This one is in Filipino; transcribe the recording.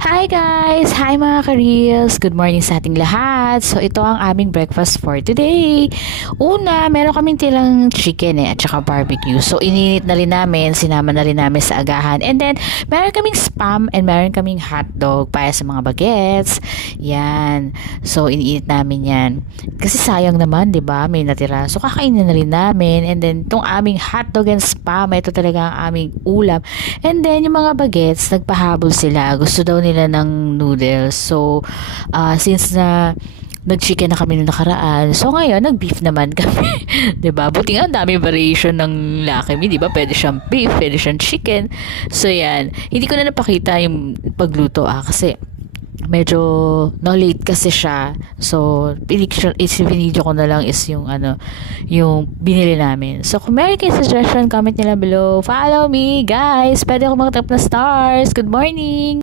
Hi guys! Hi mga ka-reels! Good morning sa ating lahat! So ito ang aming breakfast for today. Una, meron kaming tilang chicken at saka barbecue. So ininit na rin namin, sinama na rin namin sa agahan. And then, meron kaming spam and meron kaming hotdog para sa mga bagets. Yan. So iniinit namin yan. Kasi sayang naman, di ba? May natira. So kakainin na rin namin. And then, itong aming hotdog and spam, ito talaga ang aming ulam. And then, yung mga bagets, nagpahabol sila. Gusto daw nila ng noodles. So, since na nag-chicken na kami nung nakaraan, so ngayon, nag-beef naman kami. 'Di ba? Buti nga, ang dami variation ng Lucky Me, 'di ba? Pwede siyang beef, pwede siyang chicken. So, yan. Hindi ko na napakita yung pagluto kasi medyo late kasi siya. So, video ko na lang is yung yung binili namin. So, kung meron kayo suggestion, comment nila below. Follow me, guys! Pwede ako mag-tap na stars. Good morning!